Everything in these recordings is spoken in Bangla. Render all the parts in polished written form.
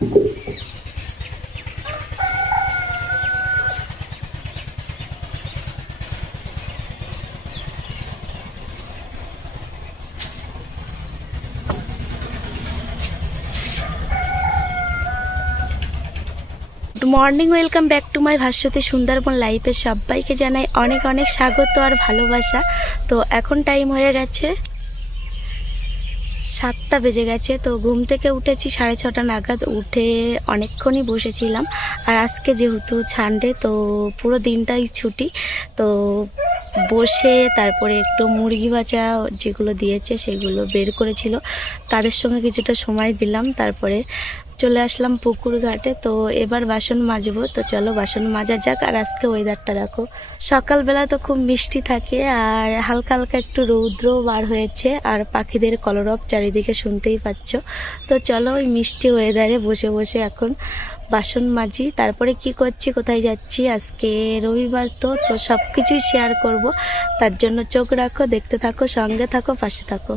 Good morning, welcome back to my Bhaswati Sundarban লাইফে সবাইকে জানাই অনেক অনেক স্বাগত আর ভালোবাসা। তো এখন টাইম হয়ে গেছে 7টা বেজে গেছে। তো ঘুম থেকে উঠেছি 6:30 নাগাদ, উঠে অনেকক্ষণই বসেছিলাম। আর আজকে যেহেতু সানডে তো পুরো দিনটাই ছুটি। তো বসে তারপরে একটু মুরগি ভাজা যেগুলো দিয়েছে সেগুলো বের করেছিল, তাদের সঙ্গে কিছুটা সময় দিলাম। তারপরে চলে আসলাম পুকুর ঘাটে। তো এবার বাসন মাজবো, তো চলো বাসন মাজা যাক। আর আজকে ওয়েদারটা দেখো, সকালবেলা তো খুব মিষ্টি থাকে আর হালকা হালকা একটু রৌদ্র বার হয়েছে, আর পাখিদের কলরব চারিদিকে শুনতেই পাচ্ছ। তো চলো ওই মিষ্টি ওয়েদারে বসে বসে এখন বাসন মাজি। তারপরে কি করছি, কোথায় যাচ্ছি, আজকে রবিবার তো তো সব কিছুই শেয়ার করব। তার জন্য চোখ রাখো, দেখতে থাকো, সঙ্গে থাকো, পাশে থাকো।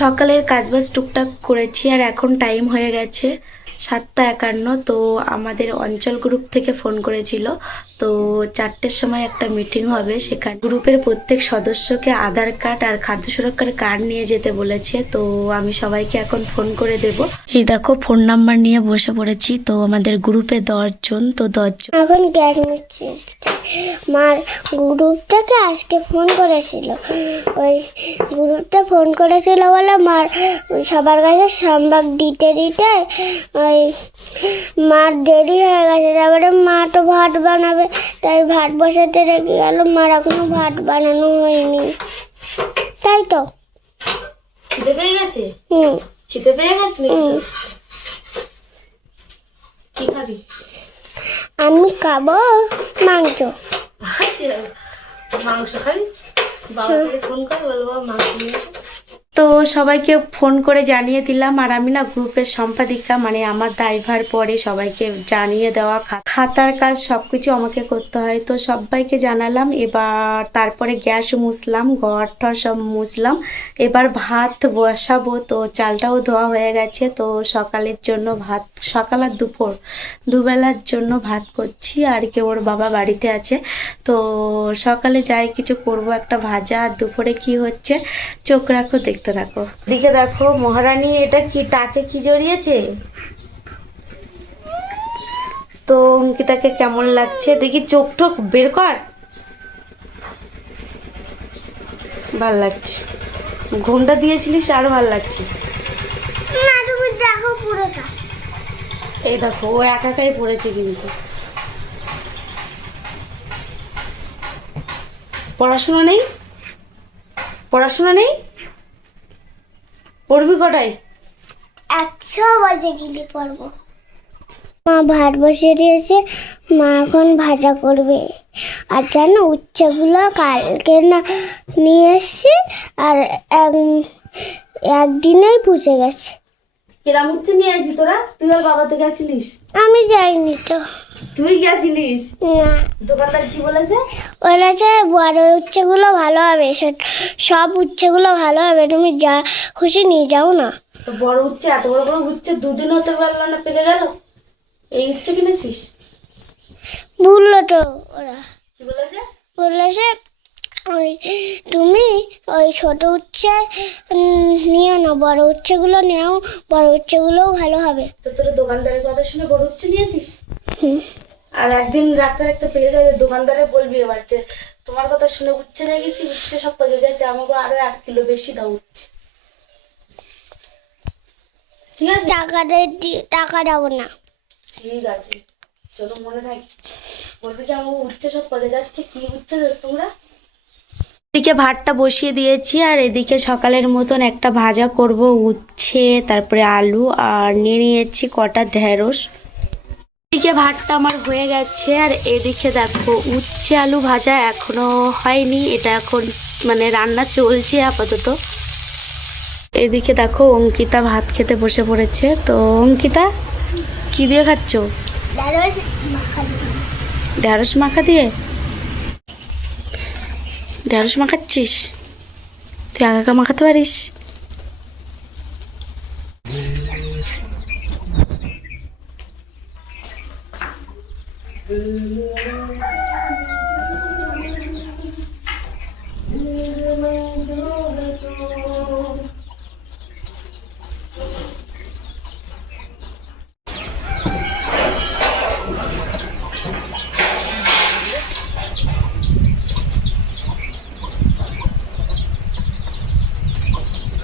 সকালের কাজবাজ টুকটাক করেছি আর এখন টাইম হয়ে গেছে 7:51। তো আমাদের অঞ্চল গ্রুপ থেকে ফোন করেছিল, তো 4টের সময় একটা মিটিং হবে। সেখানে গ্রুপের প্রত্যেক সদস্যকে আধার কার্ড আর খাদ্য সুরক্ষার কার্ড নিয়ে যেতে বলেছে। তো আমি সবাইকে এখন ফোন করে দেব। এই দেখো ফোন নাম্বার নিয়ে বসে পড়েছি। তো আমাদের গ্রুপে 10 জন, তো 10 জন এখন গ্যাস মিস্ত্রি মার গ্রুপটাকে আজকে ফোন করেছিল। ওই গ্রুপটা ফোন করেছিল বলে মার সবার কাছে সম্বাদ দিতে দিতে ওই মার দেরি হয়ে গেছে। তারপরে মা তো ভাত বানাবে, তাই ভাত বসাতে রেখে গেল। মার এখনো ভাত বানানো হয়নি, তাই তো। খিদে পেয়ে গেছে? খিদে পেয়ে গেছে। কি খাবি? আমি খাবো মাংস। মাংস খাই? বাবাকে ফোন করে বলবো মাংস নিয়ে। তো সবাইকে ফোন করে জানিয়ে দিলাম। আর আমি না গ্রুপের সম্পাদিকা, মানে আমার দায়ভার পরে সবাইকে জানিয়ে দেওয়া, খাতার কাজ সবকিছু আমাকে করতে হয়। তো সবাইকে জানালাম। এবার তারপরে গ্যাস মুছলাম, ঘর ঠর সব মুছলাম। এবার ভাত বসাবো। তো চালটাও ধোয়া হয়ে গেছে। তো সকালের জন্য ভাত, সকাল আর দুপুর দুবেলার জন্য ভাত করছি। আর কি ওর বাবা বাড়িতে আছে, তো সকালে যাই কিছু করব একটা ভাজা। আর দুপুরে কি হচ্ছে চোখ রাখো, দেখতে রাখো। দিকে দেখো মহারানী, এটা কি টাকে কি জড়িয়েছে? তো অঙ্কিতাকে কেমন লাগছে দেখি, চোখ টোক বের কর। ভাল লাগছে, ঘুমটা দিয়েছিলিস আরো ভাল লাগছে। না তুমি দেখো পুরোটা। এই দেখো ও একাই পড়েছে। কিন্তু পড়াশোনা নেই, পড়াশোনা নেই, পড়বি কটায়? 100 বাজে গেলে পড়বো। মা ভাত বসিয়ে দিয়েছে, মা এখন ভাজা করবে। আর জানো উচ্ছেগুলো কালকে না নিয়ে এসছি, আর একদিনেই পুষে গেছে। কিরাম উচ্ছে নিয়ে আসি তোরা? তুই আর বাবা তো গেছিলিস? আমি যাইনি তো। তুই গেছিলিস? না, দোকানদার কি বলেছে? বলেছে বড় উচ্ছেগুলো ভালো হবে, সব উচ্ছেগুলো ভালো হবে, তুমি যা খুশি নিয়ে যাও না। তো বড় উচ্ছে, এত বড় বড় উচ্ছে 2 দিন হতে পারলো না, পেকে গেল। এই উচ্ছে কিনেছিস? বললো তো ওরা, কি বলেছে? বলেছে ওই তুমি ওই ছোট উচ্ছে নিও না, বড় উচ্ছেগুলো নেও, বড় উচ্ছেগুলোও ভালো হবে। তো তোর দোকানদারের কথা শুনে বড় উচ্ছে নিয়েছিস? হুম। আর একদিন রাখতে রাখতে পেকে গেছে, দোকানদারে বলবি এবার যে তোমার কথা শুনে উচ্ছে নিয়ে গেছি, উচ্ছে সব পেকে গেছে, আমাকে আরো 1 কিলো বেশি দাও উচ্ছে। ঠিক আছে? টাকা দেবো না। ঠিক আছে, চলো মনে থাকি। বলবি কি আমাকে উচ্ছে সব পেকে যাচ্ছে, কি উচ্ছে দেশ তোমরা? এদিকে ভাতটা বসিয়ে দিয়েছি, আর এদিকে সকালের মতন একটা ভাজা করব, উচ্ছে তারপরে আলু, আর নিয়ে নিয়েছি কটা ঢেঁড়স। এদিকে ভাতটা আমার হয়ে গেছে, আর এদিকে দেখো উচ্ছে আলু ভাজা এখনো হয়নি, এটা এখন মানে রান্না চলছে আপাতত। এদিকে দেখো অঙ্কিতা ভাত খেতে বসে পড়েছে। তো অঙ্কিতা, কি দিয়ে খাচ্ছ? ঢেঁড়স মাখা দিয়ে? ঢেঁড়স মাখাচ্ছিস? তুই একা একা মাখাতে পারিস?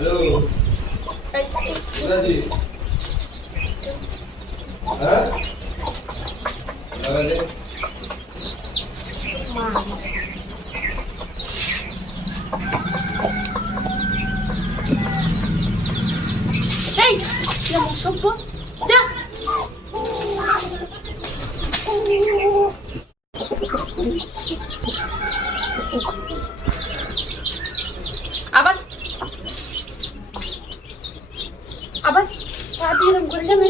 Halo. Tadi. Hah? Ada. এই সভ্য যা। আবার আবার পা দিয়ে এরকম করে যাবে।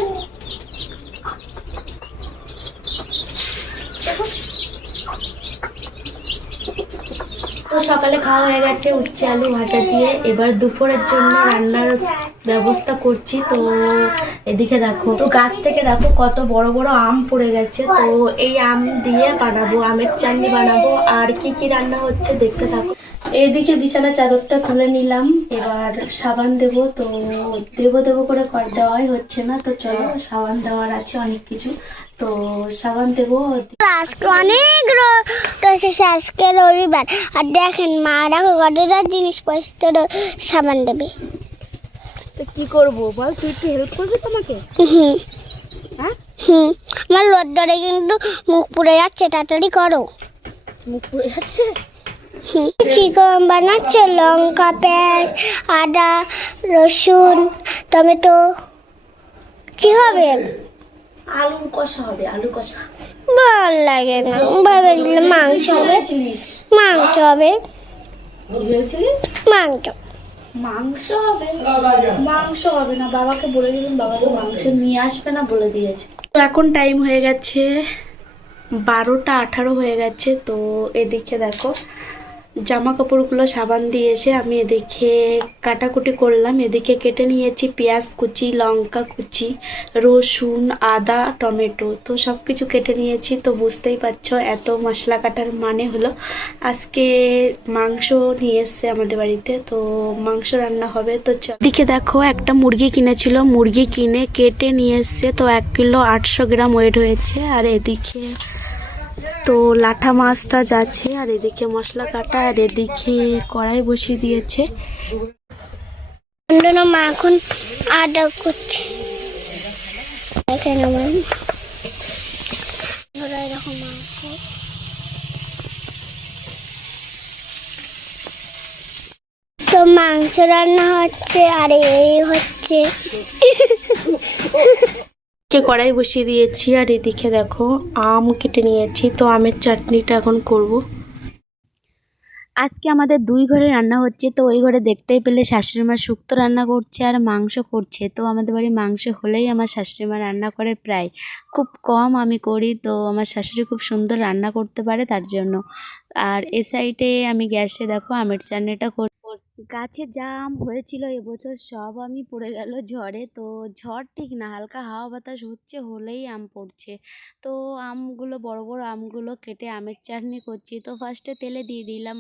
তো সকালে খাওয়া হয়ে গেছে উচ্ছে আলু ভাজা দিয়ে, এবার দুপুরের জন্য রান্নার ব্যবস্থা করছি। তো এদিকে দেখো, তো গাছ থেকে দেখো কত বড় বড় আম পড়ে গেছে, তো এই আম দিয়ে বানাবো, আমের চাটনি বানাবো। আর কি কি রান্না হচ্ছে দেখতে থাকো। এইদিকে বিছানা চাদরটা তুলে নিলাম, এবার সাবান দেব। তো দেবো করে দেওয়াই হচ্ছে না, তো চলো সাবান দেওয়ার আছে অনেক কিছু, তো সাবান দেবো। আজকে অনেক রয়েছে, আজকে রবিবার, আর দেখেন মা দেখো কতটা জিনিসপত্র সাবান দেবে। তো কি করবো বল, তুই একটু হেল্প করবি তোমাকে? হুম হ্যাঁ, হুম, আমার রোদ্দরে কিন্তু মুখ পুড়ে যাচ্ছে, তাড়াতাড়ি করো। মুখ পুড়ে যাচ্ছে। কি করে বানাচ্ছে? লঙ্কা, পেঁয়াজ, আদা, রসুন, টমেটো, কি হবে? আলুর কষা হবে, আলু কষা। ভালো লাগে না, ভেবেছিলাম মাংস হবে। ভেবেছিলিস? মাংস হবে। কি ভেবেছিলিস? মাংস। মাংস হবে? মাংস হবে না, বাবাকে বলে দিলাম, বাবা তো মাংস নিয়ে আসবে না বলে দিয়েছে। তো এখন টাইম হয়ে গেছে 12টা 18 হয়ে গেছে। তো এদিকে দেখো জামা কাপড়গুলো সাবান দিয়ে এসে আমি এদিকে কাটাকুটি করলাম। এদিকে কেটে নিয়েছি পেঁয়াজ কুচি, লঙ্কা কুচি, রসুন, আদা, টমেটো, তো সব কিছু কেটে নিয়েছি। তো বুঝতেই পারছো এত মশলা কাটার মানে হলো আজকে মাংস নিয়ে এসছে আমাদের বাড়িতে, তো মাংস রান্না হবে। তো এদিকে দেখো একটা মুরগি কিনেছিল, মুরগি কিনে কেটে নিয়ে এসছে, তো 1 কিলো 800 গ্রাম ওয়েট হয়েছে। আর এদিকে তো লাঠা মাছটা যাচ্ছে, আর এদিকে মশলা কাটা, আর এদিকে কড়াই বসিয়ে দিয়েছে। মা এখন আদা করছে, দেখেন আমার এরকম মাংস। তো মাংস রান্না হচ্ছে, আর এই হচ্ছে কড়াই বসিয়ে দিয়েছি, আর এদিকে দেখো আম কেটে নিয়েছি, তো আমের চাটনিটা এখন করব। আজকে আমাদের 2 ঘরে রান্না হচ্ছে, তো ওই ঘরে দেখতেই পেলে শাশুড়ি মা শুক্তো রান্না করছে আর মাংস করছে। তো আমাদের বাড়ি মাংস হলেই আমার শাশুড়ি মা রান্না করে, প্রায় খুব কম আমি করি। তো আমার শাশুড়ি খুব সুন্দর রান্না করতে পারে তার জন্য। আর এ সাইডে আমি গ্যাসে দেখো আমের চাটনিটা গাছে যা আম হয়েছিল এবছর সব আমি পড়ে গেল ঝড়ে। তো ঝড় ঠিক না, হালকা হাওয়া বাতাস হচ্ছে হলেই আম পড়ছে। তো আমগুলো বড় বড় আমগুলো কেটে আমের চাটনি করছি। তো ফার্স্টে তেলে দিয়ে দিলাম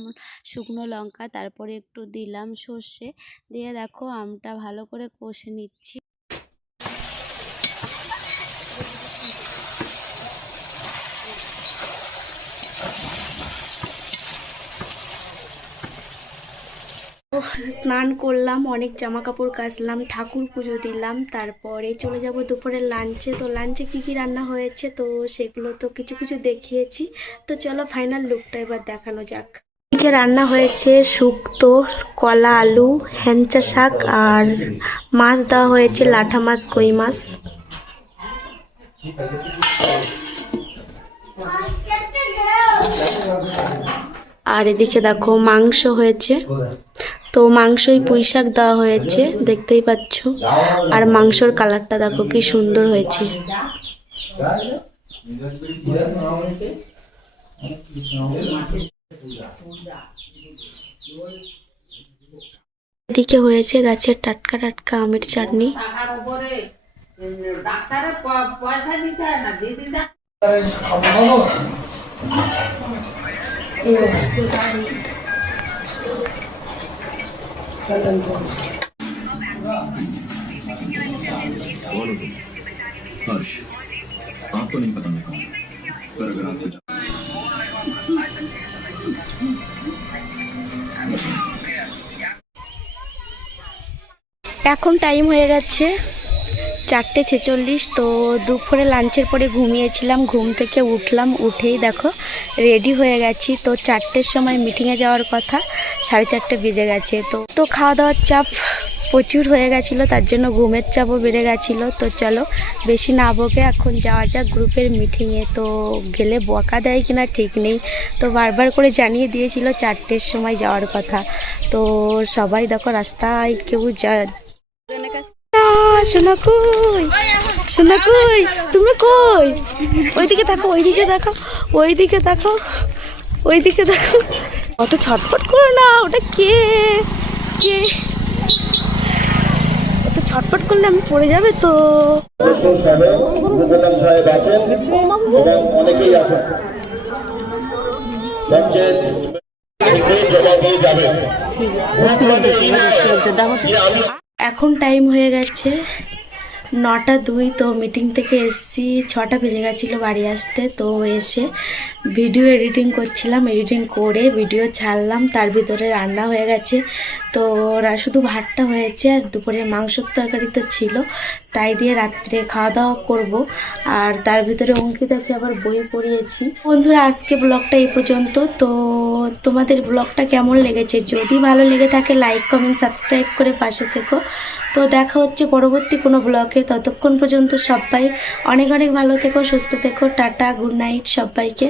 শুকনো লঙ্কা, তারপরে একটু দিলাম সর্ষে, দিয়ে দেখো আমটা ভালো করে কষে নিচ্ছি। স্নান করলাম, অনেক জামা কাপড় কাচলাম, ঠাকুর পুজো দিলাম, তারপরে চলে যাব দুপুরের লাঞ্চে। তো লাঞ্চে কি কি রান্না হয়েছে তো সেগুলো তো কিছু কিছু দেখিয়েছি। তো চলো ফাইনাল লুকটা এবার দেখানো যাক। নিচে রান্না হয়েছে শুক্তো, কলা আলু, হেঞ্চা শাক আর মাছ দেওয়া হয়েছে লাঠা মাছ, কই মাছ। আর এদিকে দেখো মাংস হয়েছে, তো মাংসই পুঁই শাক দেওয়া হয়েছে দেখতেই পাচ্ছ। আর মাংসর কালারটা দেখো কি সুন্দর হয়েছে। এদিকে হয়েছে গাছের টাটকা টাটকা আমের চাটনি। हर्ष, आपको नहीं पता मैं कौन हूं, पर अगर आपको এখন টাইম হয়ে গেছে 4:46। তো দুপুরে লাঞ্চের পরে ঘুমিয়েছিলাম, ঘুম থেকে উঠলাম, উঠেই দেখো রেডি হয়ে গেছি। তো 4টের সময় মিটিংয়ে যাওয়ার কথা, 4:30 বেজে গেছে। তো খাওয়া দাওয়ার চাপ প্রচুর হয়ে গেছিলো, তার জন্য ঘুমের চাপও বেড়ে গেছিলো। তো চলো বেশি না বকে এখন যাওয়া যাক গ্রুপের মিটিংয়ে। তো গেলে বকা দেয় কিনা ঠিক নেই, তো বারবার করে জানিয়ে দিয়েছিল 4টের সময় যাওয়ার কথা। তো সবাই দেখো রাস্তায় কেউ শোনা কই, শোনা কই, তুমি কই? ওইদিকে দেখো, ওইদিকে দেখো, ওইদিকে দেখো, ওইদিকে দেখো। অত ছটফট করো না, ওটা কে কে? অত ছটফট করলে আমি পড়ে যাবে তো। সাহেব আছেন এবং অনেকেই আছেন, জবাব দিয়ে যাবেন। এখন টাইম হয়ে গেছে 9:02। তো মিটিং থেকে এসেছি, 6টা বেজে গেছিলো বাড়ি আসতে। তো এসে ভিডিও এডিটিং করছিলাম, এডিটিং করে ভিডিও ছাড়লাম। তার ভিতরে রান্না হয়ে গেছে, তো শুধু ভাতটা হয়েছে আর দুপুরের মাংসর তরকারি তো ছিল, তাই দিয়ে রাত্রে খাওয়া দাওয়া করব। আর তার ভিতরে অঙ্কিতাকে আবার বই পড়িয়েছি। বন্ধুরা আজকে ব্লগটা এই পর্যন্ত। তো তোমাদের ব্লগটা কেমন লেগেছে? যদি ভালো লেগে থাকে লাইক কমেন্ট সাবস্ক্রাইব করে পাশে থেকো। তো দেখা হচ্ছে পরবর্তী কোনো ব্লগে, ততক্ষণ পর্যন্ত সবাই অনেক অনেক ভালো থেকো, সুস্থ থেকো। টাটা, গুড নাইট সবাইকে।